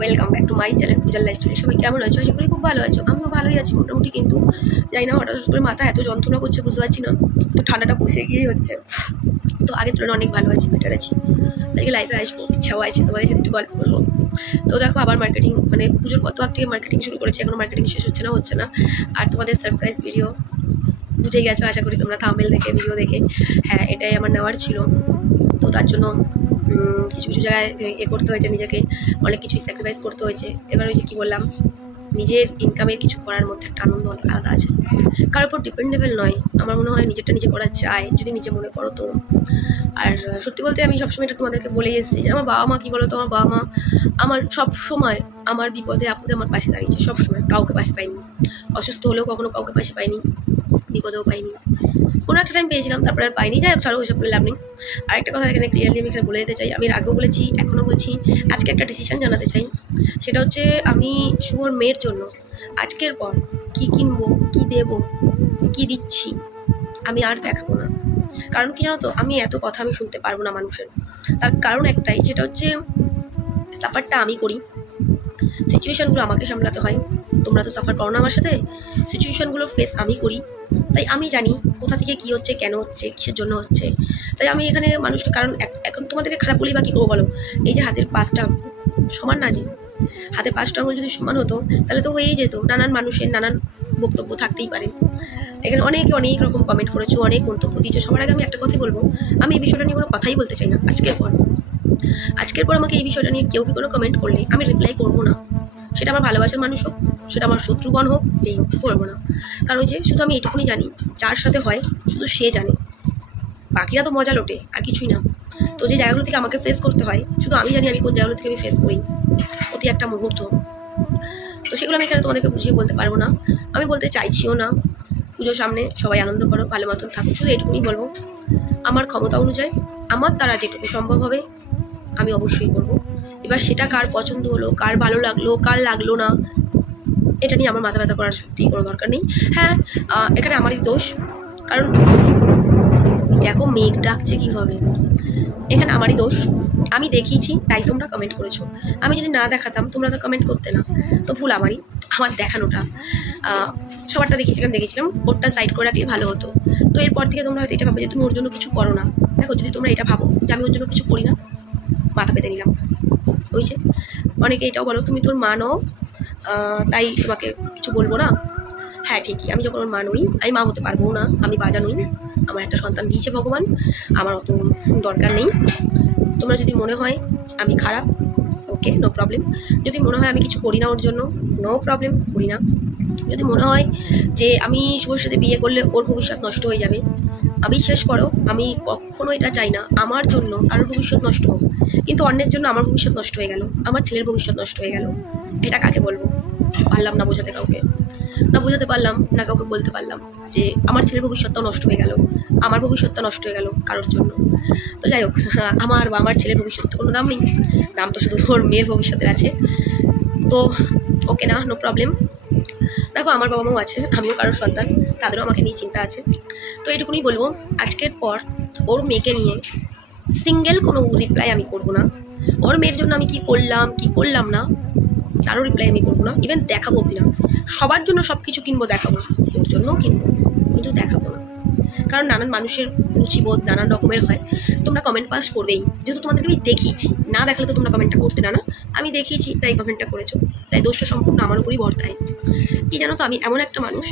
Welcome back to my channel পূজার life story. সবাই কেমন আছো? আশা করি খুব ভালো আছো। আমিও ভালোই আছি মোটামুটি, কিন্তু জানি না হঠাৎ করে মাথা এত যন্ত্রণা করছে, বুঝতে পারছি না। তো ঠান্ডাটা বসে গিয়েই হচ্ছে। তো আগের তুলনায় অনেক ভালো আছি, বেটার আছি। আজকে লাইফে আসবো, ইচ্ছাও আছে তোমাদের সাথে একটু গল্প করবো। তো দেখো, আবার মার্কেটিং, মানে পুজোর কত আগ থেকে মার্কেটিং শুরু করেছি, এখনো মার্কেটিং শেষ হচ্ছে না। আর তোমাদের সারপ্রাইজ ভিডিও বুঝে গেছো আশা করি তোমরা, থাম্বনেল দেখে, ভিডিও দেখে। হ্যাঁ, এটাই আমার নেওয়ার ছিল। তো তার জন্য কিছু কিছু জায়গায় করতে হয়েছে, নিজেকে অনেক কিছুই স্যাক্রিফাইস করতে হয়েছে। এবার ওই যে কী বললাম, নিজের ইনকামের কিছু করার মধ্যে একটা আনন্দ অনেক আলাদা আছে। কারোর উপর ডিপেন্ডেবল নয়। আমার মনে হয় নিজেরটা নিজে করা যায়, যদি নিজে মনে করো তো। আর সত্যি বলতে আমি সবসময় এটা তোমাদেরকে বলেই এসেছি যে আমার বাবা মা, কী বলো তো, আমার বাবা মা আমার সব সময় আমার বিপদে আপদে আমার পাশে দাঁড়িয়েছে। সব সময় কাউকে পাশে পাইনি, অসুস্থ হলেও কখনো কাউকে পাশে পাইনি, বিপদেও পাইনি। কোনো একটা টাইম পেয়েছিলাম, তারপরে আর পাইনি। যাই হোক, ছাড়ো, ওইসব বলে লাভ নেই। আরেকটা কথা এখানে ক্লিয়ারলি আমি এখানে বলে দিতে চাই, আমি এর আগেও বলেছি, এখনও বলছি, আজকে একটা ডিসিশন জানাতে চাই। সেটা হচ্ছে, আমি শুভর মেয়ের জন্য আজকের পর কী কিনবো, কী দেবো, কী দিচ্ছি, আমি আর দেখাবো না। কারণ কি জানো তো, আমি এত কথা আমি শুনতে পারবো না মানুষের। তার কারণ একটাই, সেটা হচ্ছে সাফারটা আমি করি, সিচুয়েশানগুলো আমাকে সামলাতে হয়। তোমরা তো সাফার করো না আমার সাথে, সিচুয়েশানগুলো ফেস আমি করি। তাই আমি জানি কোথা থেকে কী হচ্ছে, কেন হচ্ছে, কিসের জন্য হচ্ছে। তাই আমি এখানে মানুষকে, কারণ এখন তোমাদেরকে খারাপ বলি বা কী করবো বলো, এই যে হাতের পাঁচটা সমান না, যে হাতের পাঁচটা আঙুল যদি সমান হতো তাহলে তো হয়েই যেত। নানান মানুষের নানান বক্তব্য থাকতেই পারে। এখানে অনেকে অনেক রকম কমেন্ট করেছো, অনেক মন্তব্য দিয়েছো। সবার আগে আমি একটা কথাই বলবো, আমি এই বিষয়টা নিয়ে কোনো কথাই বলতে চাই না। আজকের পর আমাকে এই বিষয়টা নিয়ে কেউ কোনো কমেন্ট করলে আমি রিপ্লাই করবো না। সেটা আমার ভালোবাসার মানুষ হোক, সেটা আমার শত্রুগণ হোক, যেই হোক, করবো না। কারণ যে শুধু আমি এটুকুনি জানি, যার সাথে হয় শুধু সে জানে, বাকিরা তো মজা লোটে, আর কিছুই না। তো যে জায়গাগুলো থেকে আমাকে ফেস করতে হয়, শুধু আমি জানি আমি কোন জায়গাগুলো থেকে আমি ফেস করি প্রতি একটা মুহূর্ত। তো সেগুলো আমি এখানে তোমাদেরকে বুঝিয়ে বলতে পারবো না, আমি বলতে চাইছিও না। পুজোর সামনে সবাই আনন্দ করো, ভালো মতন থাকো, শুধু এটুকুনি বলবো। আমার ক্ষমতা অনুযায়ী আমার দ্বারা যেটুকু সম্ভব হবে আমি অবশ্যই করব। এবার সেটা কার পছন্দ হলো, কার ভালো লাগলো, কার লাগলো না, এটা নিয়ে আমার মাথা ব্যথা করার সত্যিই কোনো দরকার নেই। হ্যাঁ, এখানে আমারই দোষ, কারণ দেখো মেঘ ডাকছে কীভাবে, এখানে আমারই দোষ। আমি দেখিয়েছি তাই তোমরা কমেন্ট করেছো। আমি যদি না দেখাতাম তোমরা তো কমেন্ট করতে না। তো ভুল আমারই, আমার দেখানোটা। সবারটা দেখেছিলাম, ওরটা সাইড করে রাখলে ভালো হতো। তো এরপর থেকে তোমরা হয়তো এটা ভাবো যে তুমি ওর জন্য কিছু করো না। দেখো, যদি তোমরা এটা ভাবো যে আমি ওর জন্য কিছু করি না, মাথা পেতে নিলাম। ওই যে অনেকে এটাও বলো তুমি তোর মা নও, তাই তোমাকে কিছু বলবো না। হ্যাঁ ঠিকই, আমি যখন ওর মা নই, আমি মা হতে পারবো না, আমি বাজা নই। আমার একটা সন্তান দিয়েছে ভগবান, আমার অত দরকার নেই। তোমরা যদি মনে হয় আমি খারাপ, ওকে, নো প্রবলেম। যদি মনে হয় আমি কিছু করি না ওর জন্য, নো প্রবলেম, করি না। যদি মনে হয় যে আমি শুভর সাথে বিয়ে করলে ওর ভবিষ্যৎ নষ্ট হয়ে যাবে, বিশ্বাস করো আমি কখনো এটা চাই না আমার জন্য কারোর ভবিষ্যৎ নষ্ট হোক। কিন্তু অন্যের জন্য আমার ভবিষ্যৎ নষ্ট হয়ে গেল, আমার ছেলের ভবিষ্যৎ নষ্ট হয়ে গেল, এটা কাকে বলবো? পারলাম না বোঝাতে কাউকে, না বোঝাতে পারলাম না কাউকে বলতে পারলাম যে আমার ছেলের ভবিষ্যৎটাও নষ্ট হয়ে গেল, আমার ভবিষ্যৎটা নষ্ট হয়ে গেল কারোর জন্য। তো যাই হোক, আমার বা আমার ছেলের ভবিষ্যৎ কোনো দাম নেই, দাম তো শুধু ওর মেয়ের ভবিষ্যতের আছে। তো ওকে না, নো প্রবলেম। দেখো, আমার বাবা মাও আছে, আমিও কারোর সন্তান, তাদেরও আমাকে নিয়ে চিন্তা আছে। তো এটুকুনি বলবো, আজকের পর ওর মেয়েকে নিয়ে সিঙ্গেল কোনো রিপ্লাই আমি করবো না। ওর মেয়ের জন্য আমি কি করলাম না তারও রিপ্লাই আমি করবো না, ইভেন দেখাবো অব্দি না। সবার জন্য সব কিছু কিনবো, দেখাবো, ওর জন্যও কিনবো, কিন্তু দেখাবো না। কারণ নানান মানুষের রুচিবোধ নানান রকমের হয়। তোমরা কমেন্ট পাস করবেই, যেহেতু তোমাদেরকে আমি দেখিয়েছি। না দেখালে তো তোমরা কমেন্টটা করতে না, আমি দেখিয়েছি তাই কমেন্টটা করেছো, তাই দোষটা সম্পূর্ণ আমার উপরই বর্তায়। কি জানো তো, আমি এমন একটা মানুষ,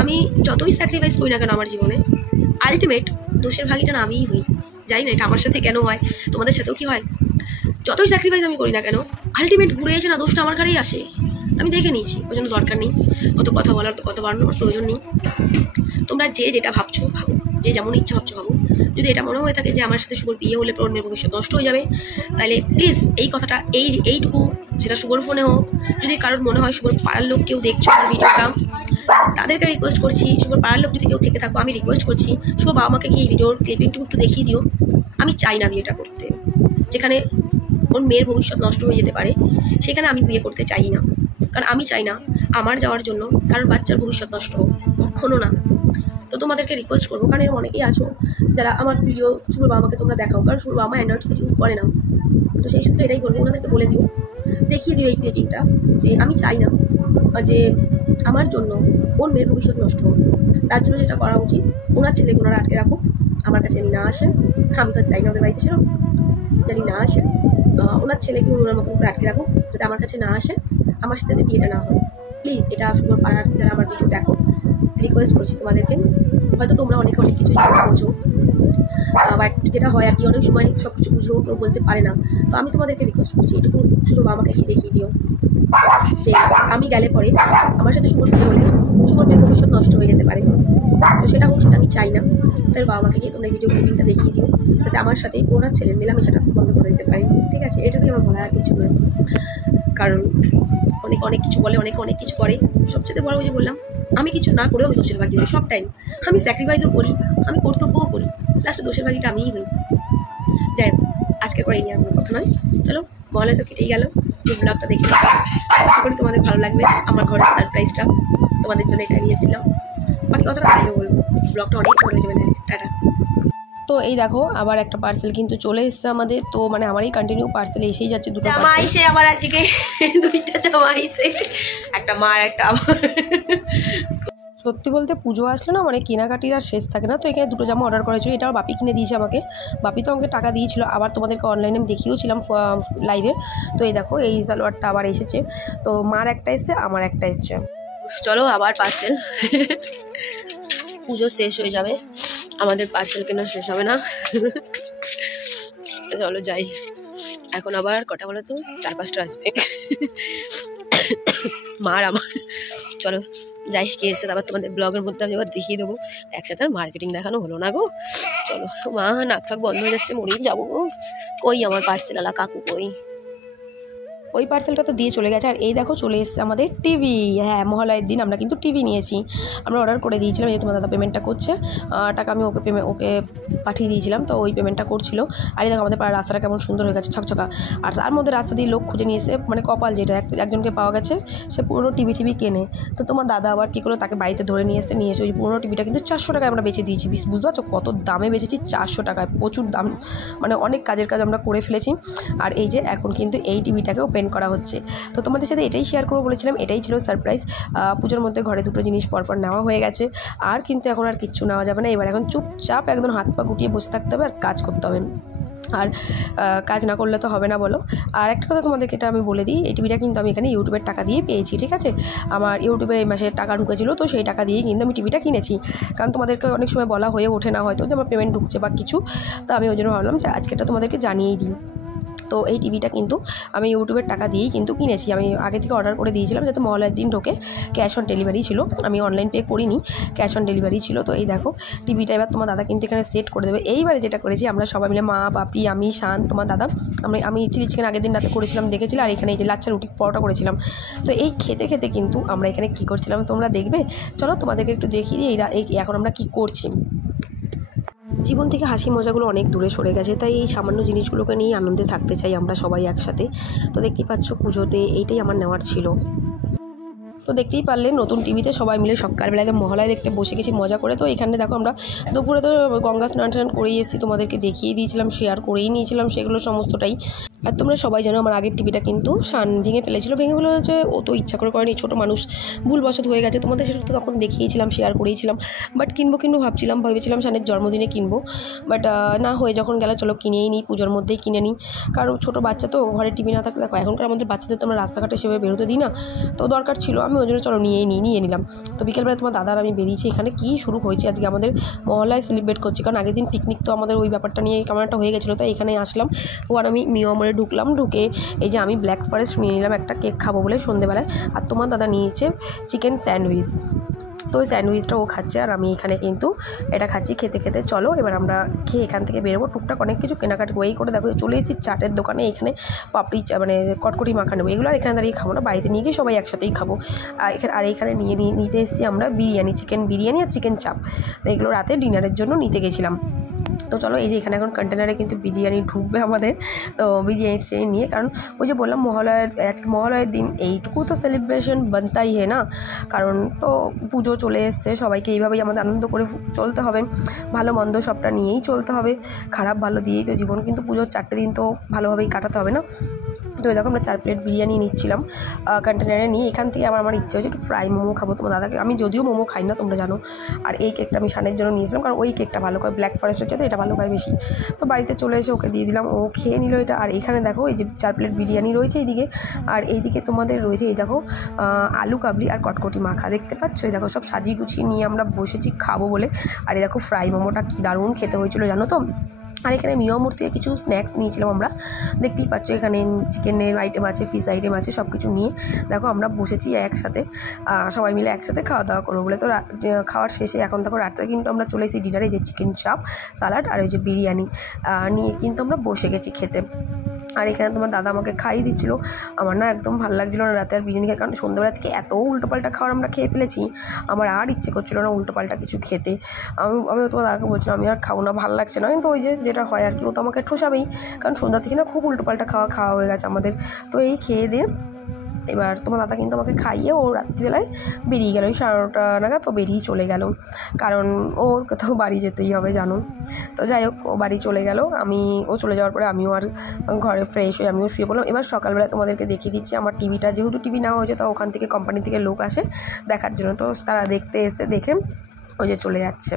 আমি যতই স্যাক্রিফাইস করি না কেন আমার জীবনে, আলটিমেট দোষের ভাগিটা না আমিই হই। জানি না এটা আমার সাথে কেন হয়, তোমাদের সাথেও কি হয়। যতই স্যাক্রিফাইস আমি করি না কেন, আলটিমেট ঘুরে এসে না দোষটা আমার ঘাড়েই আসে। আমি দেখে নিয়েছি, ওই জন্য দরকার নেই অত কথা বলার, তো কথা বাড়ানোর প্রয়োজন নেই। তোমরা যে যেটা ভাবছো ভাবো, যে যেমন ইচ্ছা ভাবছো ভাবো। যদি এটা মনে হয়ে থাকে যে আমার সাথে শুভর বিয়ে হলে অন্যের ভবিষ্যৎ নষ্ট হয়ে যাবে, তাহলে প্লিজ এই কথাটা, এইটুকু, সেটা শুভর ফোনে হোক, যদি কারোর মনে হয় শুভর পাড়ার লোক কেউ দেখছো ভিডিওটা, তাদেরকে রিকোয়েস্ট করছি, শুভর পাড়ার লোক যদি কেউ থেকে থাকো, আমি রিকোয়েস্ট করছি, শুভ বাবা মাকে কি এই ভিডিওর ক্লিপিংটুকু একটু দেখিয়ে দিও। আমি চাই না বিয়েটা করতে, যেখানে ওর মেয়ের ভবিষ্যৎ নষ্ট হয়ে যেতে পারে, সেখানে আমি বিয়ে করতে চাই না। কারণ আমি চাই না আমার যাওয়ার জন্য কারোর বাচ্চার ভবিষ্যৎ নষ্ট হোক, কখনো না। তো তোমাদেরকে রিকোয়েস্ট করবো, কারণ এর অনেকেই আছো যারা আমার ভিডিও শুভর বাবাকে তোমরা দেখাও, কারণ শুভর বাবা অ্যান্ড্রয়েড সেট ইউজ করে না। তো সেই সূত্রে এটাই বলবো, ওনাদেরকে বলে দিও, দেখিয়ে দিও এই ক্লিপিংটা, যে আমি চাই না যে আমার জন্য ওর মেয়ের ভবিষ্যৎ নষ্ট হোক। তার জন্য যেটা করা উচিত, ওনার ছেলেকে ওনারা আটকে রাখুক, আমার কাছে জানি না আসে, আমি তো চাই না ওদের বাড়িতে ছিল, জানি না আসে, ওনার ছেলেকে ওনার মতন করে আটকে রাখুক, যাতে আমার কাছে না আসে, আমার সাথে বিয়েটা না হয়। প্লিজ, এটা শুভর পাড়ার যারা আমার ভিডিও দেখো, রিকোয়েস্ট করছি তোমাদেরকে। হয়তো তোমরা অনেক কিছুই বোঝো, বাট যেটা হয় আর কি, অনেক সময় সব কিছু বুঝেও কেউ বলতে পারে না। তো আমি তোমাদেরকে রিকোয়েস্ট করছি, এটুকু শুধু বাবাকে গিয়ে দেখিয়ে দিও যে আমি গেলে পরে আমার সাথে শুভর বিয়ে হলে শুভর মেয়ের ভবিষ্যৎ নষ্ট হয়ে যেতে পারে। তো সেটা হোক, সেটা আমি চাই না। তাই বাবা মাকে গিয়ে তোমরা ভিডিও ক্লিপিংটা দেখিয়ে দিও, যাতে আমার সাথে ওনার ছেলের মেলামেশাটা বন্ধ করে দিতে পারে। ঠিক আছে, এটুকুই আমার বলার আর কিছু নয়। কারণ অনেক কিছু বলে, অনেক কিছু করে। সবচেয়ে বড় যে বললাম, আমি কিছু না করেও আমি দোষের ভাগী হই সব টাইম। আমি স্যাক্রিফাইসও করি, আমি কর্তব্যও করি, লাস্টে দোষের ভাগীটা আমিই হই। যাই হোক, আজকের পরে এই নিয়ে আর কোনো কথা নয়। চলো, মহলায় তো কেটেই গেল, এই ব্লগটা দেখে আশা করি তোমাদের ভালো লাগবে। আমার ঘরের সারপ্রাইজটা তোমাদের জন্য এটা নিয়েছিলাম। বাকি কথাটা তাইও বলবো, ব্লগটা অনেক বড় হয়ে যাবে না। টাটা। তো এই দেখো, আবার একটা পার্সেল কিন্তু চলে এসছে আমাদের। তো মানে আমারই কন্টিনিউ পার্সেল এসেই যাচ্ছে, দুটো জামা আইসে আবার আজকে, দুইটা জামা আইসে, একটা মার একটা আমার। সত্যি বলতে পুজো আসলে না মানে কেনাকাটির আর শেষ থাকে না। তো এখানে দুটো জামা অর্ডার করেছিল, এটা আমার বাপি কিনে দিয়েছে আমাকে। বাপি তো আমাকে টাকা দিয়েছিল, আবার তোমাদেরকে অনলাইনে আমি দেখিয়েওছিলাম লাইভে। তো এই দেখো, এই সালোয়ারটা আবার এসেছে। তো মার একটা এসছে, আমার একটা এসছে। চলো আবার পার্সেল, পুজো শেষ হয়ে যাবে, আমাদের পার্সেল কেনা শেষ হবে না। চলো যাই, এখন আবার কটা বলো তো, 4-5টা আসবে মার আমার। চলো যাই, কে এসে আবার তোমাদের ব্লগের মধ্যে আমি আবার দেখিয়ে দেবো। একসাথে আর মার্কেটিং দেখানো হলো না গো। চলো, মা নাক ফাক বন্ধ হয়ে যাচ্ছে, মরেই যাবো। কই আমার পার্সেল আলা কাকু কই? ওই পার্সেলটা তো দিয়ে চলে গেছে। আর এই দেখো চলে এসেছে আমাদের টিভি। হ্যাঁ, মহালয়ের দিন আমরা কিন্তু টিভি নিয়েছি, আমরা অর্ডার করে দিয়েছিলাম। এই তোমার দাদা পেমেন্টটা করছে, টাকা আমি ওকে পাঠিয়ে দিয়েছিলাম, তো ওই পেমেন্টটা করছিল। আর এই দেখো আমাদের পাড়ার রাস্তাটা কেমন সুন্দর হয়ে গেছে, ছকছকা। আর তার মধ্যে রাস্তা দিয়ে লোক খুঁজে নিয়ে এসে, মানে কপাল যেটা, একজনকে পাওয়া গেছে, সে পুরো টিভি কেনে। তো তোমার দাদা আবার কী করলো, তাকে বাড়িতে ধরে নিয়ে এসে ওই পুরোনো টিভিটা কিন্তু 400 টাকায় আমরা বেচে দিয়েছি। বুঝতে পারছো কত দামে বেচেছি? 400 টাকায়, প্রচুর দাম, মানে অনেক কাজের কাজ আমরা করে ফেলেছি। আর এই যে এখন কিন্তু এই টিভিটাকে ওপেন করা হচ্ছে। তো তোমাদের সাথে এটাই শেয়ার করবো বলেছিলাম, এটাই ছিল সারপ্রাইজ। পুজোর মধ্যে ঘরে দুটো জিনিস পরপর নেওয়া হয়ে গেছে, আর কিন্তু এখন আর কিচ্ছু নেওয়া যাবে না। এবার এখন চুপচাপ একদম হাত পা গুটিয়ে বসে থাকতে হবে, আর কাজ করতে হবে। আর কাজ না করলে তো হবে না বলো। আর একটা কথা তোমাদেরকে এটা আমি বলে দিই, এই টিভিটা কিন্তু আমি এখানে ইউটিউবের টাকা দিয়ে পেয়েছি। ঠিক আছে, আমার ইউটিউবে এই মাসে টাকা ঢুকেছিল, তো সেই টাকা দিয়েই কিন্তু আমি টিভিটা কিনেছি। কারণ তোমাদেরকে অনেক সময় বলা হয়ে ওঠে না হয়তো যে আমার পেমেন্ট ঢুকছে বা কিছু, তো আমি ওই জন্য ভাবলাম যে আজকেটা তোমাদেরকে জানিয়েই দিই। তো এই টিভিটা কিন্তু আমি ইউটিউবের টাকা দিয়েই কিন্তু কিনেছি। আমি আগে থেকে অর্ডার করে দিয়েছিলাম, যাতে মহলার দিন ঢোকে। ক্যাশ অন ডেলিভারি ছিল, আমি অনলাইন পে করিনি, ক্যাশ অন ডেলিভারি ছিল। তো এই দেখো টিভিটা এবার তোমার দাদা কিন্তু এখানে সেট করে দেবে। এইবারে যেটা করেছি, আমরা সবাই মিলে, মা, বাপি, আমি, শান, তোমার দাদা, আমি চিলি চিকেন আগের দিন রাতে করেছিলাম, দেখেছিলাম। আর এখানে এই যে লাচ্ছা রুটি পরোটা করেছিলাম। তো এই খেতে খেতে কিন্তু আমরা এখানে কী করছিলাম তোমরা দেখবে। চলো তোমাদেরকে একটু দেখিয়ে দিই এখন আমরা কী করছি। জীবন থেকে হাসি মজাগুলো অনেক দূরে সরে গেছে, তাই এই সামান্য জিনিসগুলোকে নিয়েই আনন্দে থাকতে চাই আমরা সবাই একসাথে। তো দেখতেই পাচ্ছ, পুজোতে এইটাই আমার নেওয়ার ছিল। তো দেখতেই পারলে নতুন টিভিতে সবাই মিলে সকালবেলাতে মহালয়া দেখতে বসে গেছি মজা করে। তো এখানে দেখো আমরা দুপুরে তো গঙ্গা স্নান করেই এসেছি, তোমাদেরকে দেখিয়ে দিয়েছিলাম, শেয়ার করেই নিয়েছিলাম সেগুলো সমস্তটাই। আর তোমরা সবাই জানো আমার আগের টিভিটা কিন্তু শান ভেঙে ফেলেছিলো। ভেঙে ফেলে হচ্ছে ও তো ইচ্ছা করে করেনি, ছোটো মানুষ, ভুলবশত হয়ে গেছে। তোমাদের সেটা তো তখন দেখিয়েছিলাম, শেয়ার করেইছিলাম। বাট কিনবো ভেবেছিলাম শানের জন্মদিনে কিনবো, বাট না হয়ে যখন গেল, চলো কিনেই নিই, পুজোর মধ্যেই কিনে নিই। কারণ ছোটো বাচ্চা তো, ঘরে টিভি না থাকলে দেখো এখনকার আমাদের বাচ্চাদের তো আমরা রাস্তাঘাটে সেভাবে বেরোতে দিই না, তো দরকার ছিল, আমি ওই জন্য চলো নিয়ে নিলাম। তো বিকেলবেলা তোমার দাদার আমি বেরিয়েছি। এখানে কি শুরু হয়েছে আজকে, আমাদের মহলায় সেলিব্রেট করছি, কারণ আগের দিন পিকনিক তো আমাদের ওই ব্যাপারটা নিয়ে কেমন একটা হয়ে গেছিলো। তাই এখানে আসলাম। ও আর আমি মিয়ামরে ঢুকলাম, ঢুকে এই যে আমি ব্ল্যাক ফরেস্ট নিয়ে নিলাম একটা, কেক খাবো বলে সন্ধ্যেবেলায়। আর তোমার দাদা নিয়েছে চিকেন স্যান্ডউইচ। তো ওই স্যান্ডউইচটা ও খাচ্ছে, আর আমি এখানে কিন্তু এটা খাচ্ছি। খেতে খেতে চলো এবার আমরা খেয়ে এখান থেকে বেরোবো। টুকটাক অনেক কিছু কেনাকাটি ওই করে দেখো চলে এসেছি চাটের দোকানে। এখানে পাপড়ি মানে কটকটি মাখা নেবো, এগুলো আর এখানে দাঁড়িয়ে খাবো না, বাড়িতে নিয়ে গিয়ে সবাই একসাথেই খাবো। আর এখানে নিতে এসেছি আমরা বিরিয়ানি, চিকেন বিরিয়ানি আর চিকেন চাপ, এগুলো রাতে ডিনারের জন্য নিতে গেছিলাম। তো তো চলো এই যে এখানে এখন কন্টেনারে কিন্তু বিরিয়ানি ঢুকবে আমাদের। তো বিরিয়ানি নিয়ে, কারণ ওই যে বললাম আজকে মহালয়ের দিন এইটুকু তো সেলিব্রেশন বানতাই হে না, কারণ তো পুজো চলে এসছে, সবাইকে এইভাবেই আমাদের আনন্দ করে চলতে হবে, ভালো মন্দ সবটা নিয়েই চলতে হবে, খারাপ ভালো দিয়েই তো জীবন, কিন্তু পুজোর 4টে দিন তো ভালোভাবেই কাটাতে হবে না। তো দেখো আমরা 4 প্লেট বিরিয়ানি নিচ্ছিলাম কন্টেনারে নিয়ে। এখান থেকে আমার ইচ্ছে হচ্ছে একটু ফ্রাই মোমো খাবো তোমার দাদাকে, আমি যদিও মোমো খাই না তোমরা জানো। আর এই কেকটা আমি শানের জন্য নিয়েছিলাম, কারণ ওই কেকটা ভালো করে, ব্ল্যাক ফরেস্টের চাইতে এটা ভালো খায় বেশি। তো বাড়িতে চলে এসে ওকে দিয়ে দিলাম, ও খেয়ে নিল এটা। আর এখানে দেখো এই যে 4 প্লেট বিরিয়ানি রয়েছে এইদিকে, আর এইদিকে তোমাদের রয়েছে এই দেখো আলু কাবলি আর কটকটি মাখা, দেখতে পাচ্ছ? এই দেখো সব সাজিয়ে গুছিয়ে নিয়ে আমরা বসেছি খাবো বলে। আর এই দেখো ফ্রাই মোমোটা কী দারুণ খেতে হয়েছিল জানো তো। আর এখানে মিয়ামোর থেকে কিছু স্ন্যাক্স নিয়েছিলাম আমরা, দেখতেই পাচ্ছ এখানে চিকেনের আইটেম আছে, ফিশ আইটেম আছে, সব কিছু নিয়ে দেখো আমরা বসেছি একসাথে, সবাই মিলে একসাথে খাওয়া দাওয়া করবো বলে। তো খাওয়ার শেষে এখন দেখো রাত্রে কিন্তু আমরা চলে এসেছি ডিনারে, যে চিকেন চাপ, সালাড আর ওই যে বিরিয়ানি নিয়ে কিন্তু আমরা বসে গেছি খেতে। আর এখানে তোমার দাদা আমাকে খাইয়ে দিচ্ছিলো, আমার না একদম ভালো লাগছিলো না রাতে আর বিরিয়ানি খাই, কারণ সন্ধ্যাবেলা থেকে এত উল্টোপাল্টা খাবার আমরা খেয়ে ফেলেছি, আমার আর ইচ্ছে করছিলো না উল্টোপাল্টা কিছু খেতে। আমি তোমার দাদাকে বলছিলাম আমি আর খাবো না, ভালো লাগছে না, কিন্তু ওই যে যেটা হয় আর কি, ও তো আমাকে ঠোসাবেই, কারণ সন্ধ্যা থেকে না খুব উল্টোপাল্টা খাওয়া হয়ে গেছে আমাদের। তো এই খেয়ে দিয়ে এবার তোমার দাদা কিন্তু আমাকে খাইয়ে ও রাত্রিবেলায় বেরিয়ে গেল, ওই 9:30 নাগাদ তো বেরিয়ে চলে গেল, কারণ ও কোথাও বাড়ি যেতেই হবে জানো। তো যাই হোক ও বাড়ি চলে গেল, ও চলে যাওয়ার পরে আমিও আর ঘরে ফ্রেশ হয়ে আমিও শুয়ে পড়লাম। এবার সকালবেলা তোমাদেরকে দেখিয়ে দিচ্ছি আমার টিভিটা, যেহেতু টিভি নেওয়া হয়েছে, তো ওখান থেকে কোম্পানি থেকে লোক আসে দেখার জন্য, তো তারা দেখতে এসে দেখে ওই যে চলে যাচ্ছে।